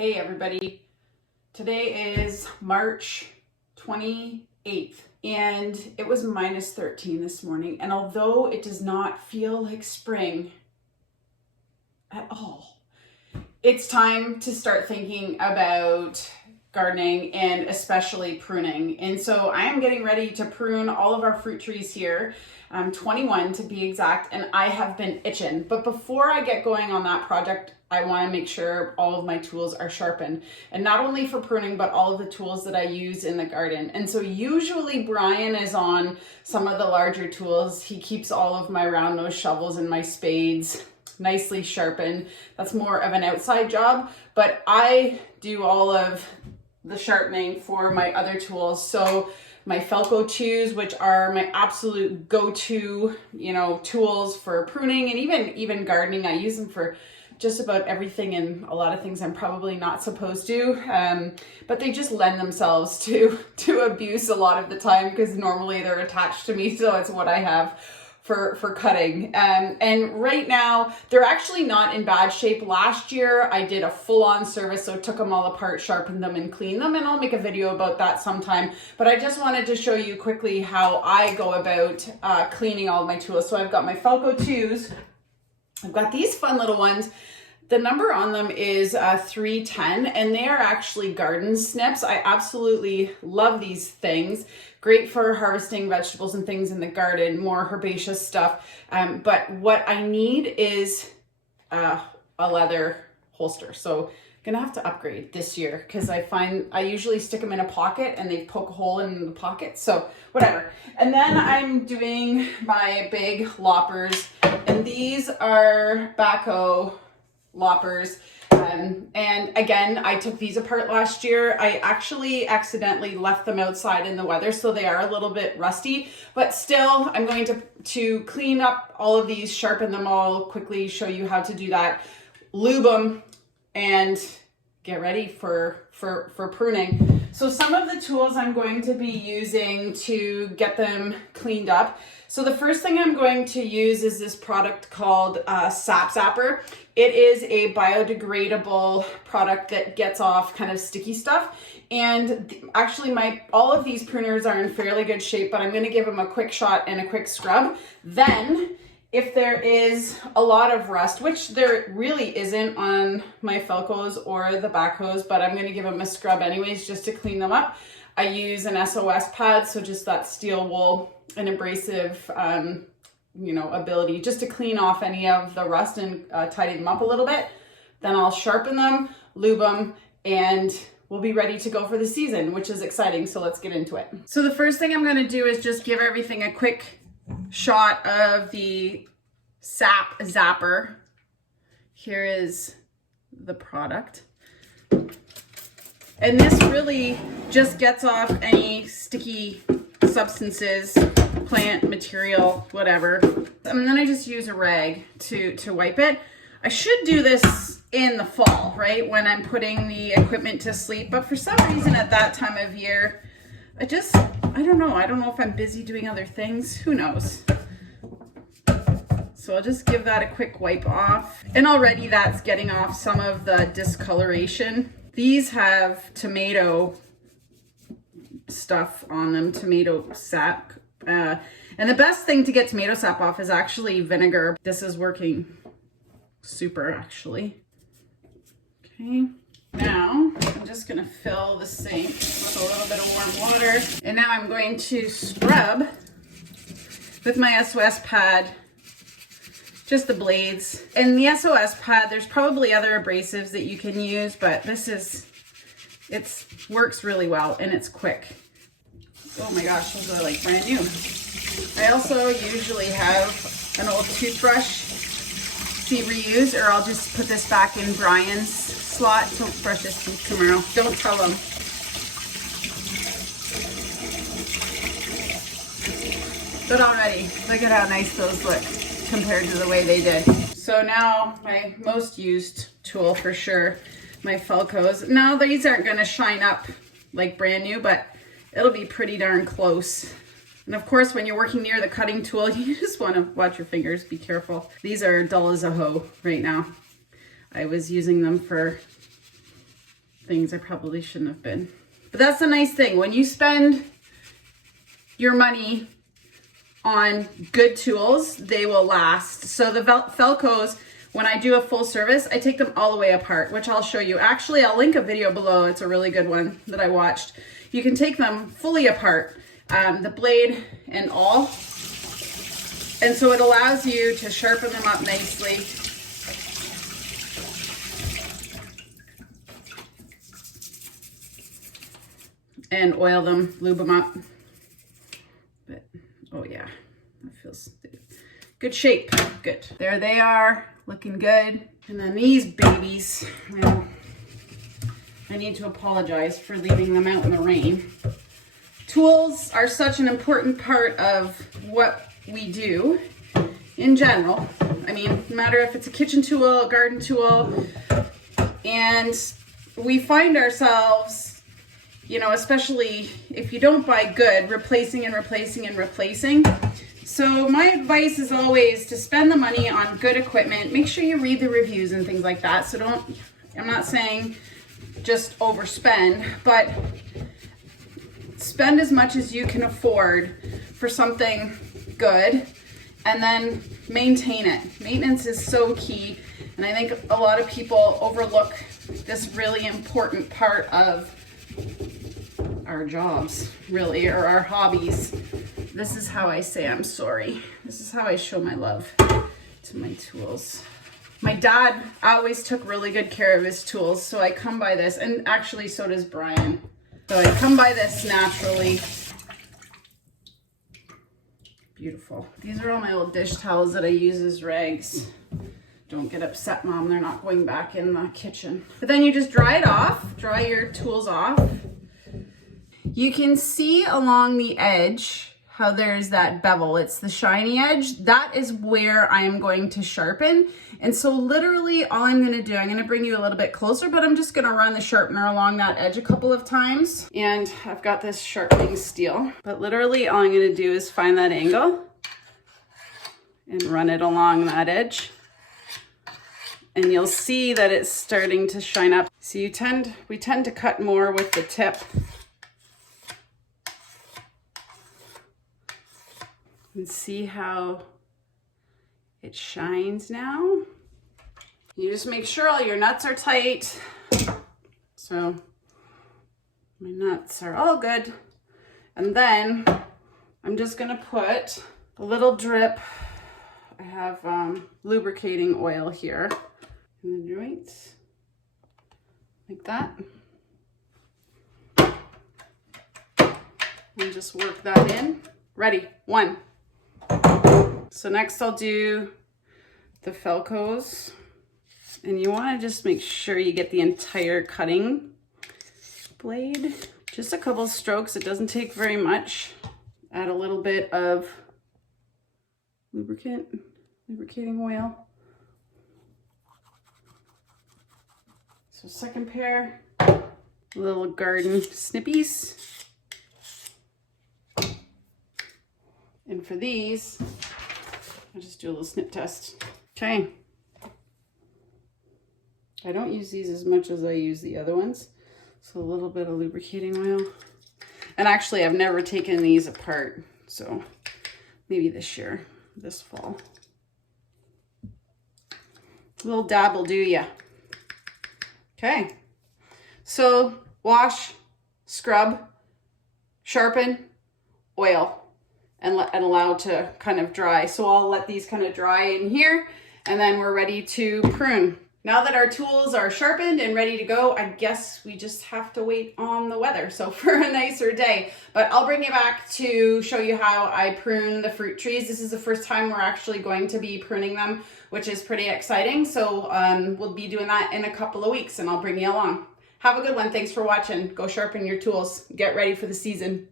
Hey everybody, today is March 28th and it was minus 13 this morning, and although it does not feel like spring at all, it's time to start thinking about gardening and especially pruning. And so I am getting ready to prune all of our fruit trees here. I'm 21 to be exact, and I have been itching. But before I get going on that project, I want to make sure all of my tools are sharpened, and not only for pruning, but all of the tools that I use in the garden. And so usually Brian is on some of the larger tools. He keeps all of my round nose shovels and my spades nicely sharpened. That's more of an outside job, but I do all of the sharpening for my other tools. So my Felco 2s, which are my absolute go-to, tools for pruning and even gardening. I use them for just about everything and a lot of things I'm probably not supposed to, but they just lend themselves to abuse a lot of the time because normally they're attached to me, so it's what I have for cutting. And right now they're actually not in bad shape. Last year I did a full-on service, so took them all apart, sharpened them and cleaned them, and I'll make a video about that sometime. But I just wanted to show you quickly how I go about cleaning all of my tools. So I've got my Felco 2s. I've got these fun little ones. The number on them is 310, and they are actually garden snips. I absolutely love these things. Great for harvesting vegetables and things in the garden, more herbaceous stuff. But what I need is a leather holster. So I'm gonna have to upgrade this year because I find I usually stick them in a pocket and they poke a hole in the pocket. So whatever. And then I'm doing my big loppers, and these are backhoe loppers. And again, I took these apart last year. I actually accidentally left them outside in the weather, so they are a little bit rusty, but still I'm going to clean up all of these, sharpen them all, quickly show you how to do that, lube them, and get ready for pruning. So some of the tools I'm going to be using to get them cleaned up. So the first thing I'm going to use is this product called Sap Zapper. It is a biodegradable product that gets off kind of sticky stuff. And actually all of these pruners are in fairly good shape, but I'm going to give them a quick shot and a quick scrub. Then if there is a lot of rust, which there really isn't on my Felcos or the backhoes, but I'm going to give them a scrub anyways just to clean them up. I use an SOS pad, so just that steel wool and abrasive ability just to clean off any of the rust and tidy them up a little bit. Then I'll sharpen them, lube them, and we'll be ready to go for the season, which is exciting. So let's get into it. So the first thing I'm going to do is just give everything a quick shot of the Sap Zapper. Here is the product. And this really just gets off any sticky substances, plant material, whatever. And then I just use a rag to wipe it. I should do this in the fall, right? When I'm putting the equipment to sleep. But for some reason at that time of year, I don't know. I don't know if I'm busy doing other things. Who knows? So I'll just give that a quick wipe off. And already that's getting off some of the discoloration. These have tomato stuff on them, tomato sap. And the best thing to get tomato sap off is actually vinegar. This is working super, actually. Okay. Now I'm just gonna fill the sink with a little bit of warm water. And now I'm going to scrub with my SOS pad, just the blades. And the SOS pad, there's probably other abrasives that you can use, but it works really well and it's quick. Oh my gosh, those are like brand new. I also usually have an old toothbrush, see reuse, or I'll just put this back in Brian's slot to brush his teeth tomorrow. Don't tell him. But already, look at how nice those look compared to the way they did. So now my most used tool for sure, my Felcos. Now these aren't gonna shine up like brand new, but it'll be pretty darn close. And of course, when you're working near the cutting tool, you just want to watch your fingers, be careful. These are dull as a hoe right now. I was using them for things I probably shouldn't have been. But that's the nice thing. When you spend your money on good tools, they will last. So the Felcos, when I do a full service, I take them all the way apart, which I'll show you. Actually, I'll link a video below. It's a really good one that I watched. You can take them fully apart, the blade and all. And so it allows you to sharpen them up nicely. And oil them, lube them up. But, oh yeah, that feels good shape, good. There they are, looking good. And then these babies, well, I need to apologize for leaving them out in the rain. Tools are such an important part of what we do in general. I mean, no matter if it's a kitchen tool, a garden tool, and we find ourselves, you know, especially if you don't buy good, replacing and replacing and replacing. So my advice is always to spend the money on good equipment. Make sure you read the reviews and things like that. So I'm not saying just overspend, but spend as much as you can afford for something good and then maintain it. Maintenance is so key. And I think a lot of people overlook this really important part of our jobs, really, or our hobbies. This is how I say I'm sorry. This is how I show my love to my tools. My dad always took really good care of his tools, so I come by this, and actually so does Brian. So I come by this naturally. Beautiful. These are all my old dish towels that I use as rags. Don't get upset, Mom, they're not going back in the kitchen. But then you just dry it off, dry your tools off. You can see along the edge how there's that bevel. It's the shiny edge. That is where I am going to sharpen. And so literally all I'm gonna do, I'm gonna bring you a little bit closer, but I'm just gonna run the sharpener along that edge a couple of times. And I've got this sharpening steel, but literally all I'm gonna do is find that angle and run it along that edge. And you'll see that it's starting to shine up. So we tend to cut more with the tip. And see how it shines now. You just make sure all your nuts are tight. So my nuts are all good. And then I'm just gonna put a little drip. I have lubricating oil here in the joints, like that. And just work that in. Ready, 1. So next I'll do the Felcos, and you want to just make sure you get the entire cutting blade. Just a couple strokes, it doesn't take very much. Add a little bit of lubricating oil. So second pair, little garden snippies. And for these, I'll just do a little snip test. Okay. I don't use these as much as I use the other ones. So a little bit of lubricating oil. And actually, I've never taken these apart. So maybe this year, this fall. A little dab will do ya. Okay. So wash, scrub, sharpen, oil. And allow to kind of dry. So I'll let these kind of dry in here, and then we're ready to prune. Now that our tools are sharpened and ready to go, I guess we just have to wait on the weather. So for a nicer day, but I'll bring you back to show you how I prune the fruit trees. This is the first time we're actually going to be pruning them, which is pretty exciting. So we'll be doing that in a couple of weeks, and I'll bring you along. Have a good one. Thanks for watching. Go sharpen your tools. Get ready for the season.